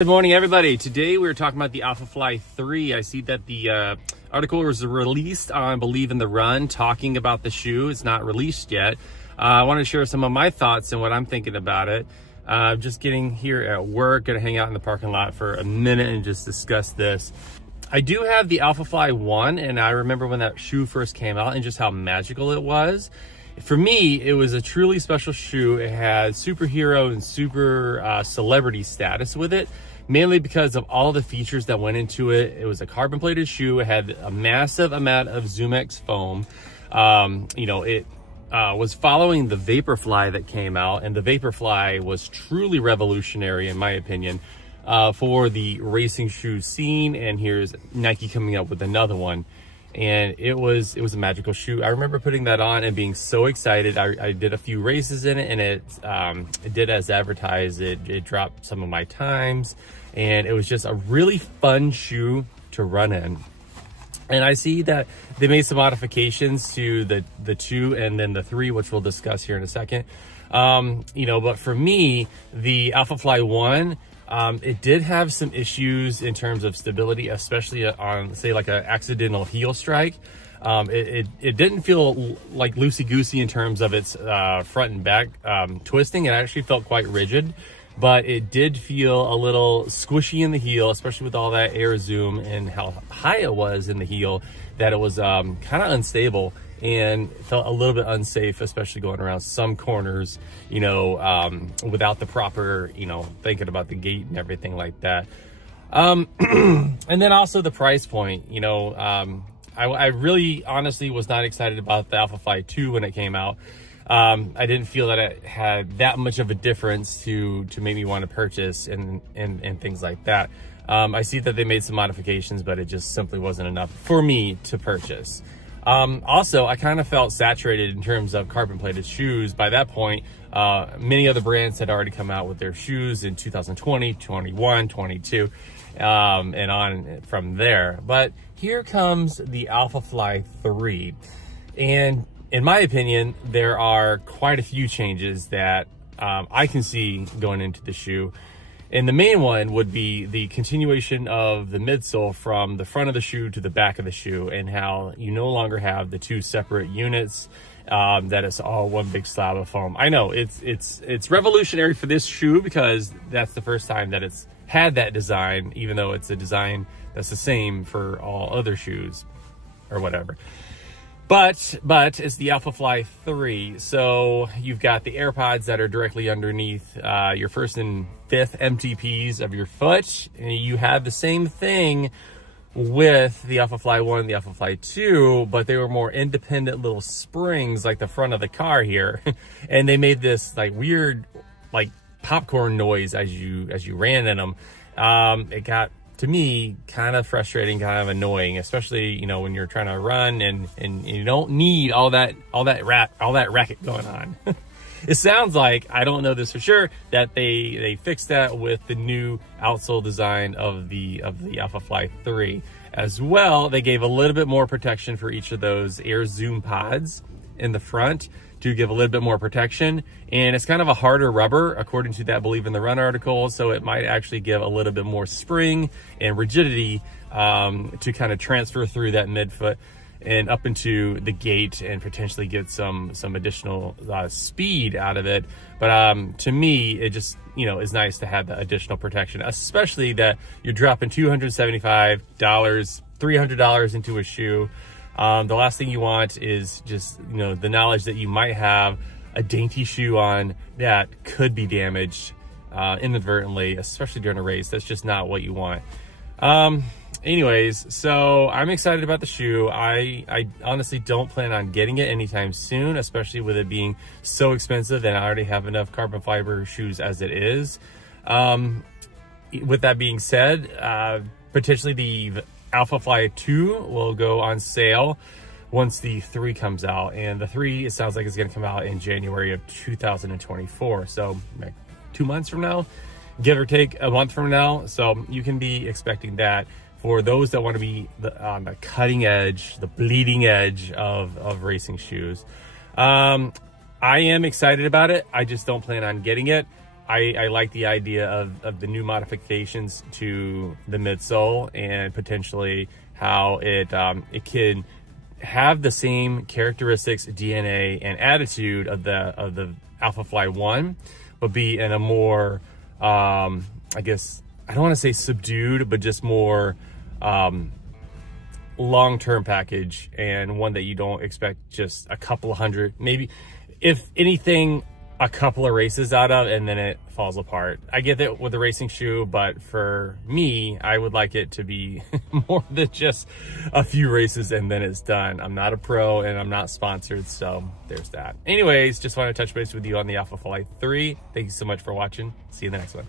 Good morning, everybody. Today we're talking about the Alphafly 3. I see that the article was released on Believe in the Run, talking about the shoe. It's not released yet. I want to share some of my thoughts and what I'm thinking about it. Just getting here at work, gonna hang out in the parking lot for a minute and just discuss this. I do have the Alphafly 1, and I remember when that shoe first came out and just how magical it was. For me, it was a truly special shoe. It had superhero and super celebrity status with it, mainly because of all the features that went into it. It was a carbon plated shoe. It had a massive amount of ZoomX foam. It was following the Vaporfly that came out, and the Vaporfly was truly revolutionary, in my opinion, for the racing shoe scene. And here's Nike coming up with another one. And it was a magical shoe. I remember putting that on and being so excited. I did a few races in it, and it did as advertised. It dropped some of my times, and it was just a really fun shoe to run in. And I see that they made some modifications to the 2 and then the 3, which we'll discuss here in a second. But for me, the Alphafly 1, it did have some issues in terms of stability, especially on, say, like an accidental heel strike. It didn't feel like loosey-goosey in terms of its front and back twisting. It actually felt quite rigid, but it did feel a little squishy in the heel, especially with all that air zoom and how high it was in the heel, that it was kind of unstable and felt a little bit unsafe, especially going around some corners, without the proper, thinking about the gate and everything like that. And then also the price point, I really honestly was not excited about the Alphafly 2 when it came out. I didn't feel that it had that much of a difference to make me want to purchase and things like that. I see that they made some modifications, but it just simply wasn't enough for me to purchase. Also, I kind of felt saturated in terms of carbon plated shoes. By that point, many other brands had already come out with their shoes in 2020, 21, 22, and on from there. But here comes the Alphafly 3. And in my opinion, there are quite a few changes that I can see going into the shoe. And the main one would be the continuation of the midsole from the front of the shoe to the back of the shoe, and how you no longer have the 2 separate units, that it's all one big slab of foam. I know it's revolutionary for this shoe because that's the first time that it's had that design, even though it's a design that's the same for all other shoes or whatever. But it's the Alphafly 3, so you've got the AirPods that are directly underneath your 1st and 5th MTPs of your foot. And you have the same thing with the Alphafly 1 and the Alphafly 2, but they were more independent little springs like the front of the car here. And they made this like weird like popcorn noise as you ran in them. It got, to me, kind of frustrating, kind of annoying, especially, when you're trying to run and you don't need all that racket going on. It sounds like, I don't know this for sure, that they fixed that with the new outsole design of the Alphafly 3. As well, they gave a little bit more protection for each of those air zoom pods in the front to give a little bit more protection. And it's kind of a harder rubber, according to that Believe in the Run article, so it might actually give a little bit more spring and rigidity to kind of transfer through that midfoot and up into the gate and potentially get some additional speed out of it. But to me, it just is nice to have that additional protection, especially that you're dropping $275, $300 into a shoe. The last thing you want is just, the knowledge that you might have a dainty shoe on that could be damaged inadvertently, especially during a race. That's just not what you want. Anyways, so I'm excited about the shoe. I honestly don't plan on getting it anytime soon, especially with it being so expensive, and I already have enough carbon fiber shoes as it is. With that being said, potentially the Alphafly 2 will go on sale once the 3 comes out, and the 3, it sounds like it's going to come out in January of 2024, so like 2 months from now, give or take a month from now. So you can be expecting that for those that want to be on the cutting edge, the bleeding edge of racing shoes. I am excited about it. I just don't plan on getting it. I like the idea of the new modifications to the midsole, and potentially how it can have the same characteristics, DNA, and attitude of the Alphafly 1, but be in a more, I guess, I don't want to say subdued, but just more long-term package, and one that you don't expect just a couple of hundred, maybe, if anything, a couple of races out of, and then it falls apart. I get that with the racing shoe, but for me, I would like it to be more than just a few races and then it's done. I'm not a pro and I'm not sponsored, so there's that. Anyways, just want to touch base with you on the Alphafly 3. Thank you so much for watching. See you in the next one.